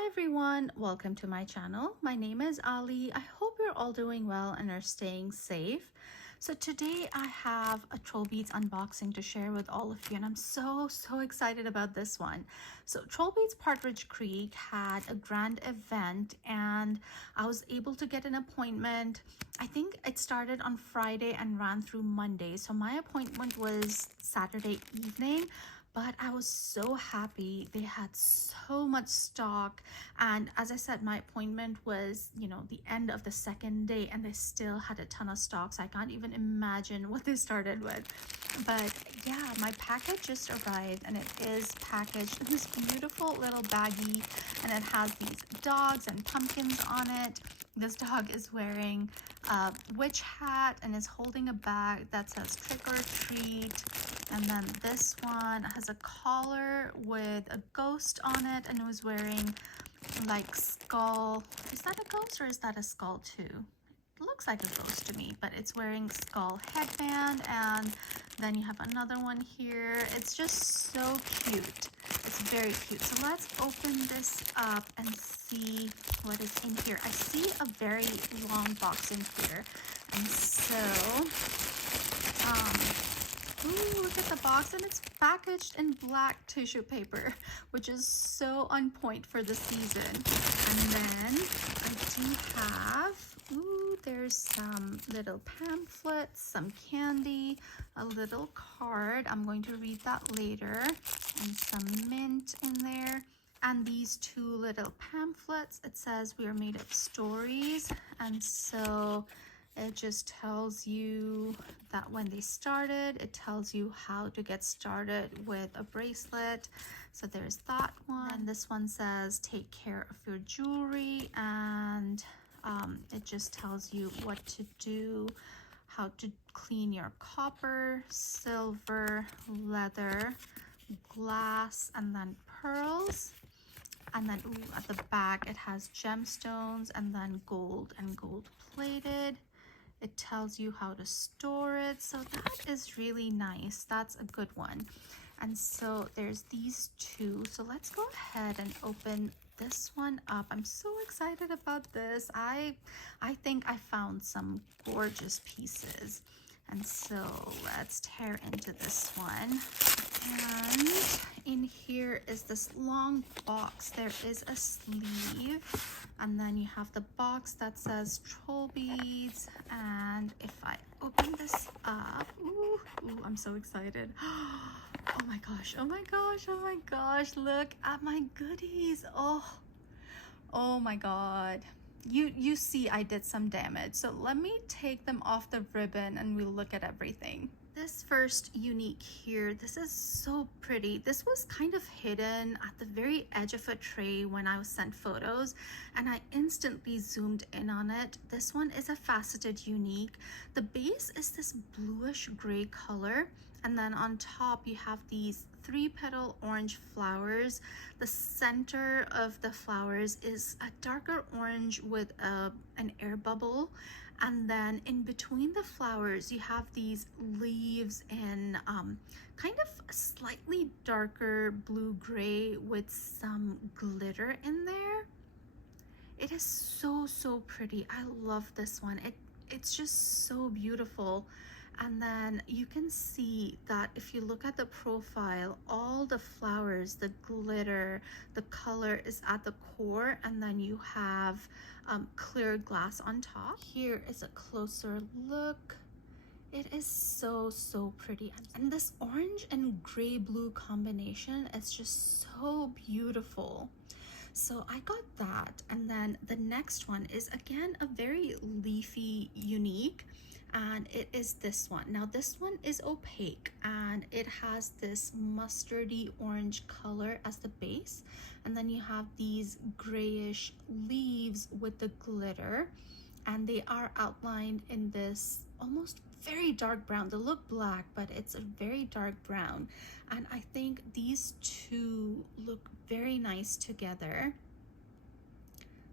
Hi everyone, welcome to my channel. My name is Ali. I hope you're all doing well and are staying safe. So today I have a TrollBeads unboxing to share with all of you, and I'm so excited about this one. So TrollBeads Partridge Creek had a grand event and I was able to get an appointment. I think it started on Friday and ran through Monday. So my appointment was Saturday evening. But I was so happy. They had so much stock, and as I said, my appointment was, the end of the second day, and they still had a ton of stock, so I can't even imagine what they started with. But yeah, my package just arrived, and it is packaged in this beautiful little baggie, and it has these dogs and pumpkins on it. This dog is wearing a witch hat and is holding a bag that says trick or treat. And then this one has a collar with a ghost on it and was wearing like skull. Is that a ghost or is that a skull too? It looks like a ghost to me, but it's wearing skull headband. And then you have another one here. It's just so cute. It's very cute. So let's open this up and see what is in here. I see a very long box in here. And so, ooh, look at the box, and it's packaged in black tissue paper, which is so on point for the season. And then I do have, ooh, there's some little pamphlets, some candy, a little card. I'm going to read that later, and some mint in there. And these two little pamphlets, it says we are made of stories. And so it just tells you that when they started, it tells you how to get started with a bracelet. So there's that one. And this one says take care of your jewelry, and it just tells you what to do, how to clean your copper, silver, leather, glass, and then pearls. And then ooh, at the back it has gemstones and then gold and gold plated. It tells you how to store it, so that is really nice. That's a good one. And so there's these two. So let's go ahead and open this one up. I'm so excited about this. I think I found some gorgeous pieces. And so let's tear into this one. And in here is this long box. There is a sleeve, and then you have the box that says TrollBeads. And if I open this up, ooh, I'm so excited. Oh my gosh, oh my gosh, oh my gosh, look at my goodies. Oh my god. You see I did some damage, so let me take them off the ribbon and we'll look at everything. This first unique here, this is so pretty. This was kind of hidden at the very edge of a tray when I was sent photos, and I instantly zoomed in on it. This one is a faceted unique. The base is this bluish gray color, and then on top you have these 3-petal orange flowers. The center of the flowers is a darker orange with an air bubble, and then in between the flowers you have these leaves in kind of a slightly darker blue-gray with some glitter in there. It is so pretty. I love this one. It's just so beautiful. And then you can see that if you look at the profile, all the flowers, the glitter, the color is at the core, and then you have clear glass on top. Here is a closer look. It is so pretty, and this orange and gray blue combination is just so beautiful. So I got that, and then the next one is again a very leafy unique, and it is this one. Now this one is opaque, and it has this mustardy orange color as the base, and then you have these grayish leaves with the glitter, and they are outlined in this almost very dark brown. They look black, but it's a very dark brown, and I think these two look very nice together.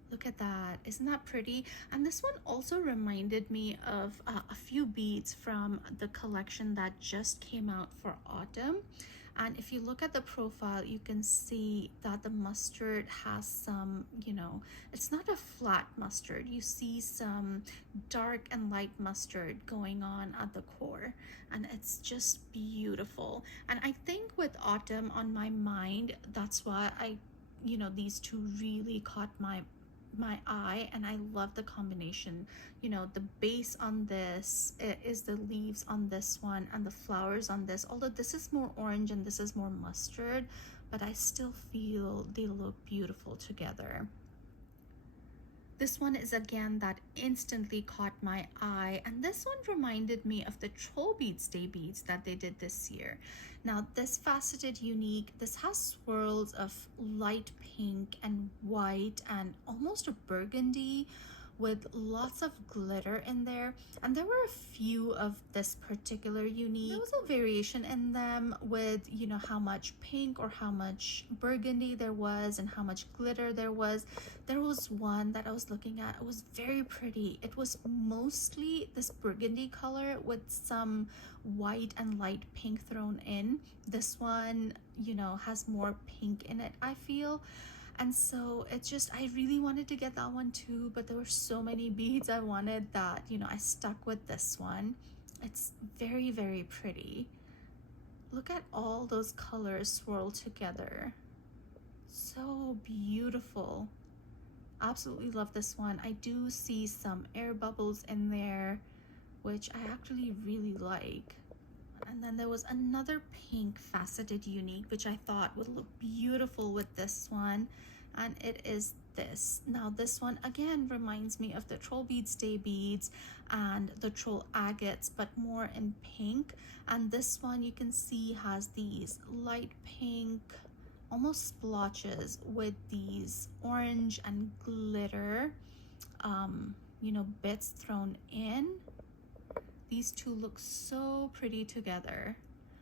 Look at that, isn't that pretty? And this one also reminded me of a few beads from the collection that just came out for autumn. And if you look at the profile, you can see that the mustard has some, you know, it's not a flat mustard. You see some dark and light mustard going on at the core, and it's just beautiful. And I think with autumn on my mind, that's why you know, these two really caught my eye, and I love the combination. You know, the base on this is the leaves on this one and the flowers on this, although this is more orange and this is more mustard, but I still feel they look beautiful together. This one is again that instantly caught my eye, and this one reminded me of the TrollBeads Day beads that they did this year. Now this faceted unique, this has swirls of light pink and white and almost a burgundy with lots of glitter in there, and there were a few of this particular unique. There was a variation in them with, you know, how much pink or how much burgundy there was and how much glitter there was. There was one that I was looking at, it was very pretty. It was mostly this burgundy color with some white and light pink thrown in. This one, you know, has more pink in it, I feel. And so it's just, I really wanted to get that one too, but there were so many beads I wanted that, you know, I stuck with this one. It's very, very pretty. Look at all those colors swirled together. So beautiful. Absolutely love this one. I do see some air bubbles in there, which I actually really like. And then there was another pink faceted unique, which I thought would look beautiful with this one, and it is this. Now this one again reminds me of the TrollBeads Day beads and the Troll agates, but more in pink. And this one you can see has these light pink, almost splotches with these orange and glitter, you know, bits thrown in. These two look so pretty together.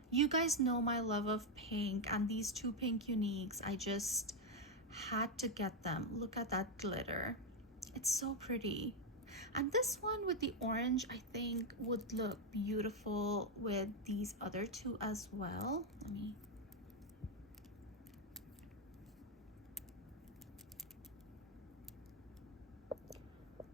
You guys know my love of pink, and these two pink uniques, I just had to get them. Look at that glitter. It's so pretty. And this one with the orange, I think would look beautiful with these other two as well. Let me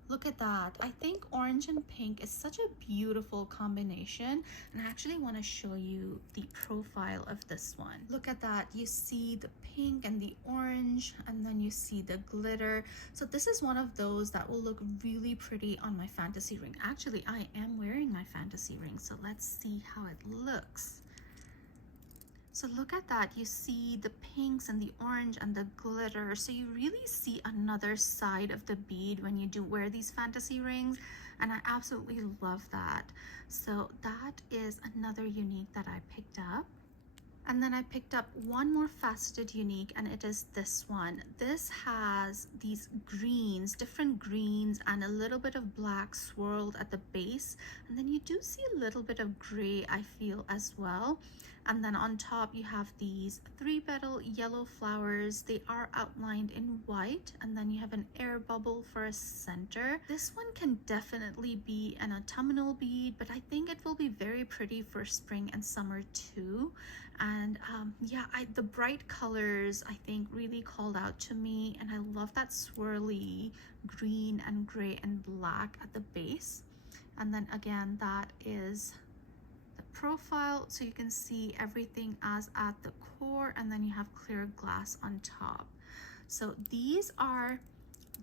look at that. I think orange and pink is such a beautiful combination, and I actually want to show you the profile of this one. Look at that. You see the pink and the orange, and then you see the glitter. So this is one of those that will look really pretty on my fantasy ring. Actually, I am wearing my fantasy ring, so let's see how it looks. So look at that, you see the pinks and the orange and the glitter. So you really see another side of the bead when you do wear these fantasy rings, and I absolutely love that. So that is another unique that I picked up. And then I picked up one more faceted unique, and it is this one. This has these greens, different greens, and a little bit of black swirled at the base. And then you do see a little bit of gray, I feel, as well. And then on top you have these 3-petal yellow flowers. They are outlined in white, and then you have an air bubble for a center. This one can definitely be an autumnal bead, but I think it will be very pretty for spring and summer too. And yeah, the bright colors I think really called out to me, and I love that swirly green and gray and black at the base. And then again, that is profile, so you can see everything as at the core, and then you have clear glass on top. So these are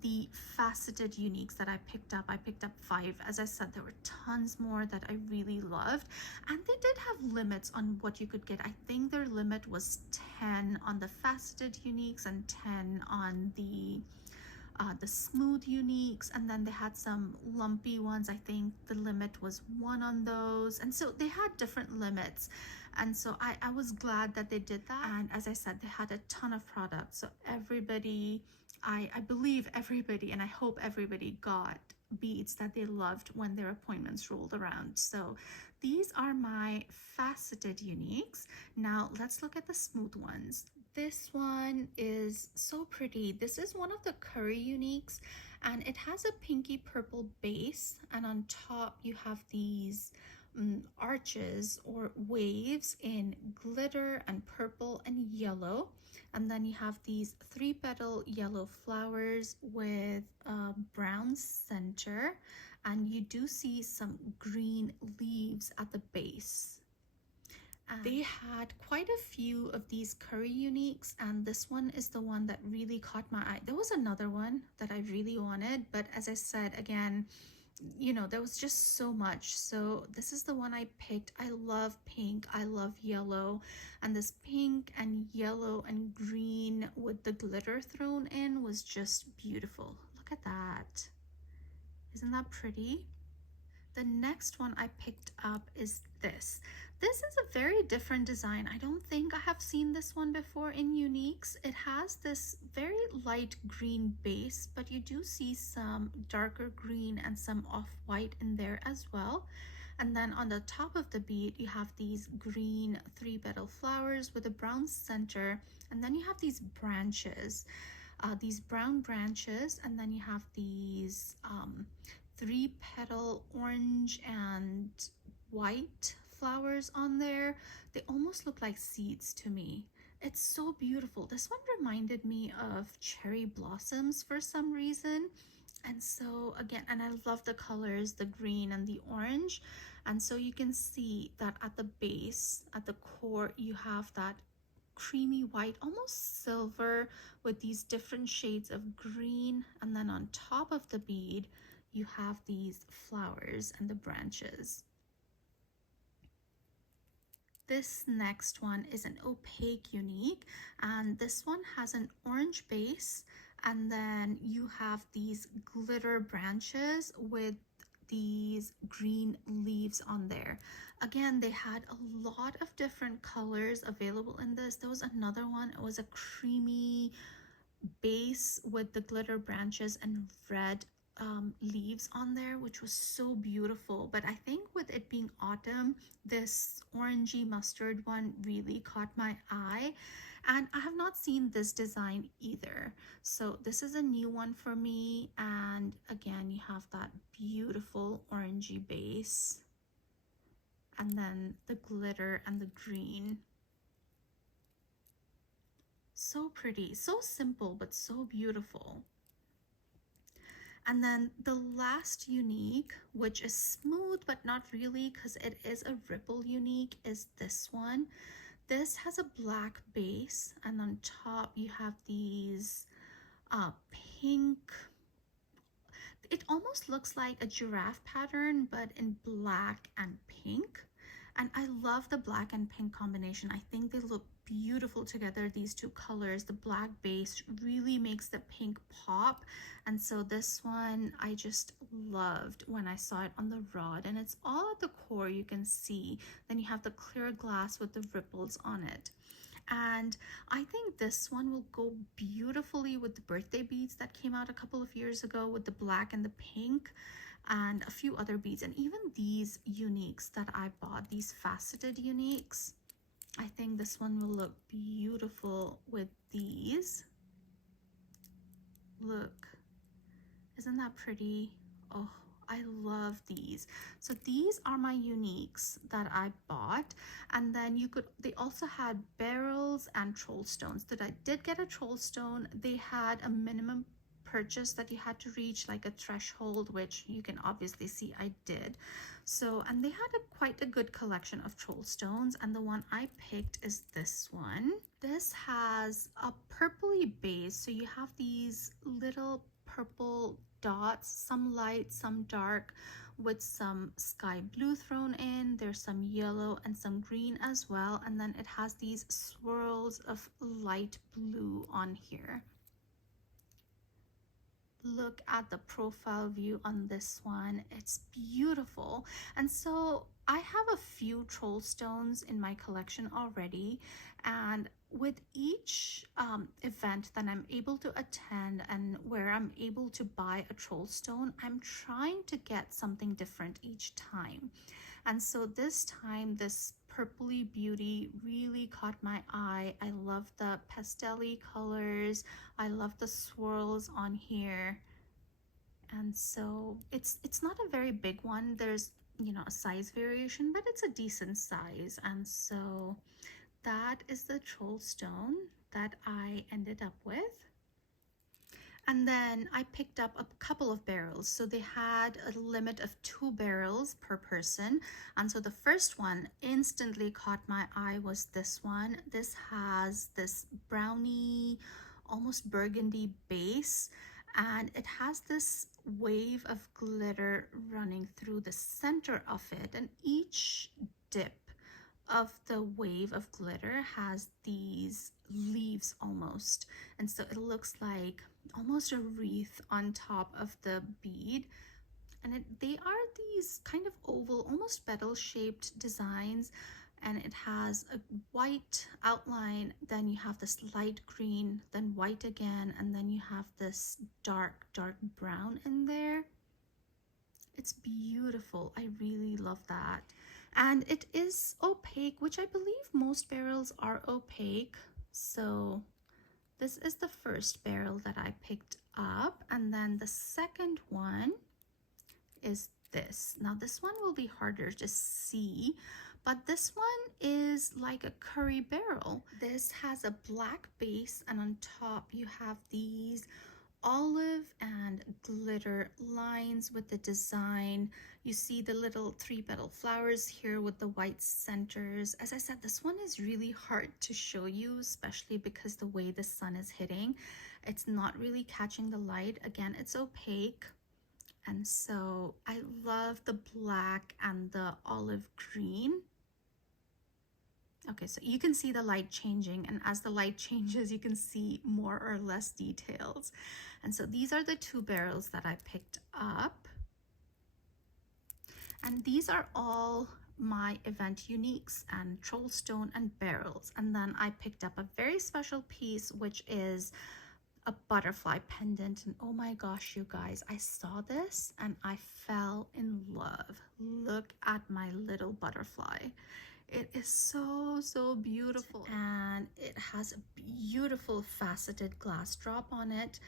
the faceted uniques that I picked up. I picked up 5. As I said, there were tons more that I really loved, and they did have limits on what you could get. I think their limit was 10 on the faceted uniques and 10 on the smooth uniques, and then they had some lumpy ones. I think the limit was 1 on those, and so they had different limits, and so I was glad that they did that. And as I said, they had a ton of products, so everybody, I believe everybody, and I hope everybody got beads that they loved when their appointments rolled around. So these are my faceted uniques. Now let's look at the smooth ones. This one is so pretty. This is one of the curry uniques, and it has a pinky purple base, and on top you have these arches or waves in glitter and purple and yellow. And then you have these 3-petal yellow flowers with a brown center, and you do see some green leaves at the base. And they had quite a few of these curry uniques, and this one is the one that really caught my eye. There was another one that I really wanted, but as I said again, you know, there was just so much. So this is the one I picked. I love pink, I love yellow, and this pink and yellow and green with the glitter thrown in was just beautiful. Look at that. Isn't that pretty? The next one I picked up is this. This is a very different design. I don't think I have seen this one before in Uniques. It has this very light green base, but you do see some darker green and some off-white in there as well. And then on the top of the bead, you have these green 3-petal flowers with a brown center. And then you have these branches, these brown branches, and then you have these 3-petal orange and white flowers on there. They almost look like seeds to me. It's so beautiful. This one reminded me of cherry blossoms for some reason. And so again, and I love the colors, the green and the orange. And so you can see that at the base, at the core, you have that creamy white, almost silver, with these different shades of green. And then on top of the bead, you have these flowers and the branches. This next one is an opaque unique, and this one has an orange base, and then you have these glitter branches with these green leaves on there. Again, they had a lot of different colors available in this. There was another one, it was a creamy base with the glitter branches and red leaves on there, which was so beautiful. But I think with it being autumn, this orangey mustard one really caught my eye, and I have not seen this design either. So this is a new one for me, and again, you have that beautiful orangey base and then the glitter and the green. So pretty, so simple, but so beautiful. And then the last unique, which is smooth but not really because it is a ripple unique, is this one. This has a black base, and on top you have these pink, it almost looks like a giraffe pattern but in black and pink. And I love the black and pink combination. I think they look beautiful together, these two colors. The black base really makes the pink pop, and so this one I just loved when I saw it on the rod, and it's all at the core, you can see. Then you have the clear glass with the ripples on it, and I think this one will go beautifully with the birthday beads that came out a couple of years ago with the black and the pink and a few other beads, and even these uniques that I bought, these faceted uniques. I think this one will look beautiful with these. Look, isn't that pretty? Oh, I love these. So these are my uniques that I bought, and then they also had barrels and troll stones. That I did get a troll stone. They had a minimum purchase that you had to reach, like a threshold, which you can obviously see I did. So, and they had quite a good collection of troll stones, and the one I picked is this one. This has a purpley base, so you have these little purple dots, some light, some dark, with some sky blue thrown in. There's some yellow and some green as well, and then it has these swirls of light blue on here. Look at the profile view on this one. It's beautiful. And so I have a few troll stones in my collection already, and with each event that I'm able to attend and where I'm able to buy a troll stone, I'm trying to get something different each time. And so this time, this purpley beauty really caught my eye. I love the pastel-y colors. I love the swirls on here. And so it's not a very big one. There's you know, a size variation, but it's a decent size. And so that is the troll stone that I ended up with. And then I picked up a couple of barrels. So they had a limit of 2 barrels per person. And so the first one instantly caught my eye was this one. This has this brownie, almost burgundy base. And it has this wave of glitter running through the center of it. And each dip of the wave of glitter has these leaves almost, and so it looks like almost a wreath on top of the bead. And they are these kind of oval, almost petal shaped designs, and it has a white outline, then you have this light green, then white again, and then you have this dark brown in there. It's beautiful. I really love that. And it is opaque, which I believe most barrels are opaque. So this is the first barrel that I picked up. And then the second one is this. Now this one will be harder to see, but this one is like a curry barrel. This has a black base, and on top you have these olive and glitter lines with the design. You see the little 3-petal flowers here with the white centers. As I said, this one is really hard to show you, especially because the way the sun is hitting, it's not really catching the light. Again, it's opaque. And so I love the black and the olive green. Okay, so you can see the light changing, and as the light changes, you can see more or less details. And so these are the 2 barrels that I picked up. And these are all my event uniques and troll stone and barrels. And then I picked up a very special piece, which is a butterfly pendant. And oh my gosh, you guys, I saw this and I fell in love. Look at my little butterfly. It is so beautiful, and it has a beautiful faceted glass drop on it.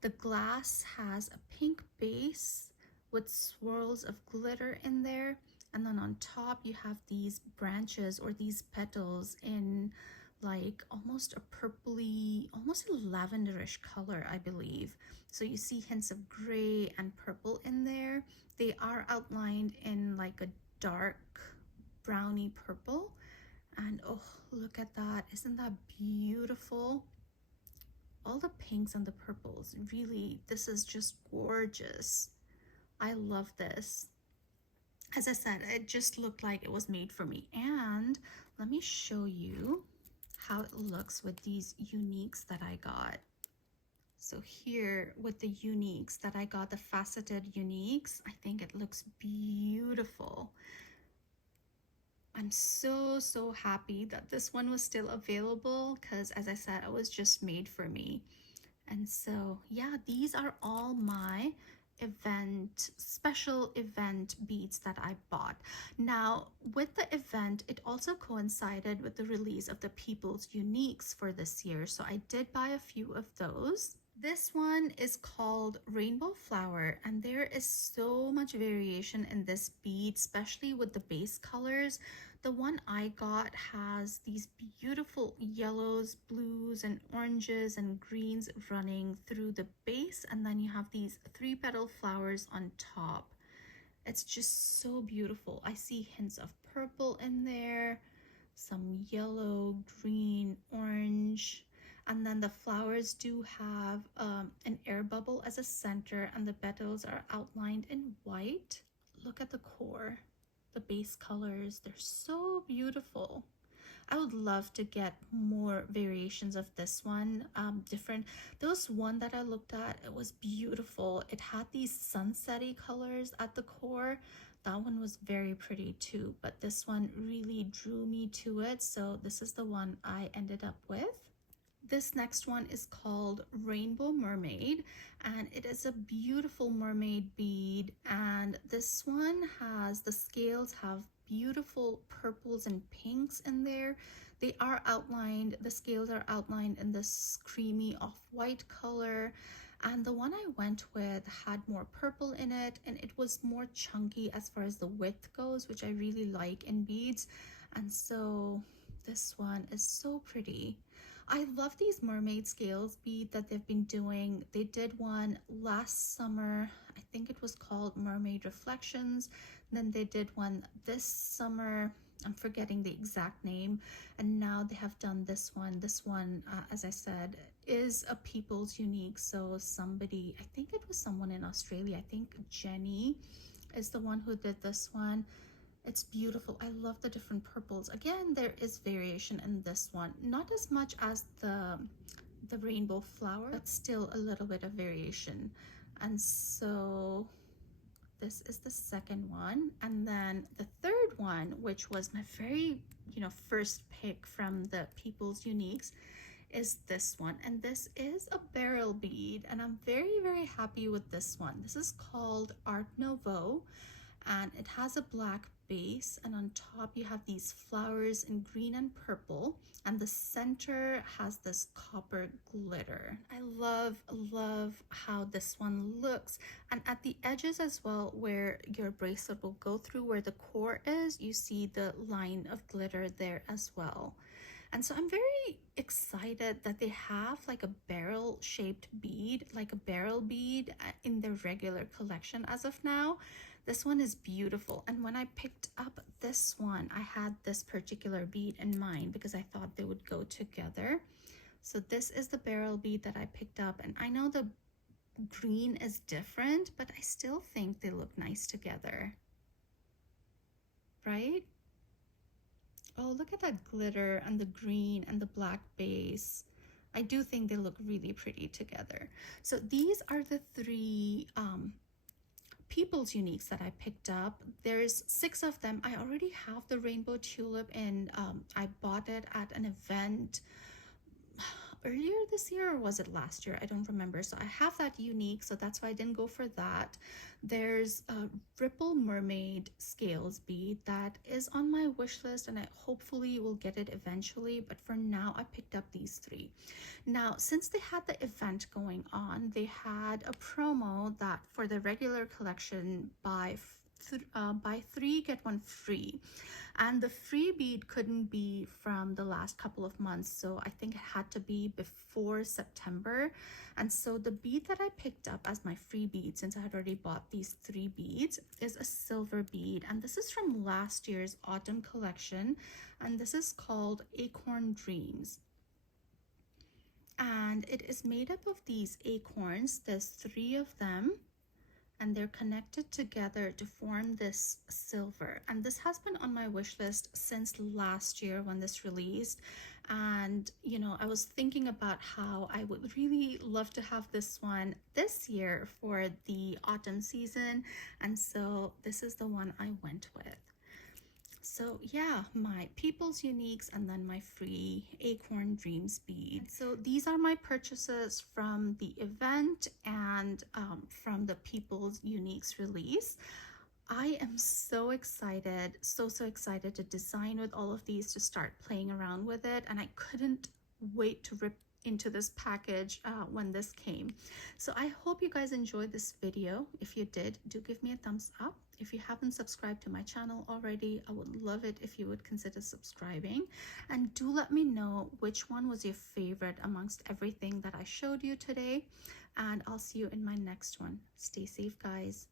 The glass has a pink base with swirls of glitter in there, and then on top you have these branches or these petals in like almost a purpley, almost a lavenderish color, I believe. So you see hints of gray and purple in there. They are outlined in like a dark brownie purple, and oh, look at that. Isn't that beautiful? All the pinks and the purples, really, this is just gorgeous. I love this. As I said, it just looked like it was made for me. And let me show you how it looks with these uniques that I got. So here with the uniques that I got, the faceted uniques, I think it looks beautiful. I'm so happy that this one was still available, because as I said, it was just made for me. And so yeah, these are all my special event beads that I bought. Now with the event, it also coincided with the release of the People's Uniques for this year, so I did buy a few of those. This one is called Rainbow Flower, and there is so much variation in this bead, especially with the base colors. The one I got has these beautiful yellows, blues, and oranges and greens running through the base, and then you have these 3-petal flowers on top. It's just so beautiful. I see hints of purple in there, some yellow, green, orange. And then the flowers do have an air bubble as a center, and the petals are outlined in white. Look at the core, the base colors, they're so beautiful. I would love to get more variations of this one, different. There was one that I looked at, it was beautiful. It had these sunsetty colors at the core. That one was very pretty too, but this one really drew me to it. So this is the one I ended up with. This next one is called Rainbow Mermaid, and it is a beautiful mermaid bead. And this one has, the scales have beautiful purples and pinks in there. They are outlined, the scales are outlined in this creamy off-white color. And the one I went with had more purple in it, and it was more chunky as far as the width goes, which I really like in beads. And so this one is so pretty. I love these mermaid scales bead that they've been doing. They did one last summer. I think it was called Mermaid Reflections. Then they did one this summer. I'm forgetting the exact name. And now they have done this one. This one, as I said, is a people's unique. So somebody, I think it was someone in Australia. I think Jenny is the one who did this one. It's beautiful. I love the different purples. Again, there is variation in this one. Not as much as the rainbow flower, but still a little bit of variation. And so this is the second one. And then the third one, which was my very, first pick from the People's Uniques, is this one. And this is a barrel bead. And I'm very, very happy with this one. This is called Art Nouveau. And it has a black base, and on top you have these flowers in green and purple, and the center has this copper glitter. I love how this one looks. And at the edges as well, where your bracelet will go through, where the core is, you see the line of glitter there as well. And so I'm very excited that they have like a barrel shaped bead, like a barrel bead in their regular collection as of now. This one is beautiful. And when I picked up this one, I had this particular bead in mind because I thought they would go together. So this is the barrel bead that I picked up. And I know the green is different, but I still think they look nice together. Right? Oh, look at that glitter and the green and the black base. I do think they look really pretty together. So these are the three People's Uniques that I picked up. There's 6 of them. I already have the rainbow tulip, and I bought it at an event earlier this year, or was it last year? I don't remember. So I have that unique, so that's why I didn't go for that. There's a Ripple Mermaid scales bead that is on my wish list, and I hopefully will get it eventually, but for now I picked up these 3. Now, since they had the event going on, they had a promo that for the regular collection, buy 3 get 1 free, and the free bead couldn't be from the last couple of months, so I think it had to be before September. And so the bead that I picked up as my free bead, since I had already bought these 3 beads, is a silver bead, and this is from last year's autumn collection, and this is called Acorn Dreams. And it is made up of these acorns. There's 3 of them, and they're connected together to form this silver. And this has been on my wish list since last year when this released. And I was thinking about how I would really love to have this one this year for the autumn season, and so this is the one I went with. So yeah, my People's Uniques and then my free Acorn Dreams bead. So these are my purchases from the event and from the People's Uniques release. I am so excited, so excited to design with all of these, to start playing around with it, and I couldn't wait to rip into this package when this came. So I hope you guys enjoyed this video. If you did, do give me a thumbs up. If you haven't subscribed to my channel already, I would love it if you would consider subscribing, and do let me know which one was your favorite amongst everything that I showed you today, and I'll see you in my next one. Stay safe, guys.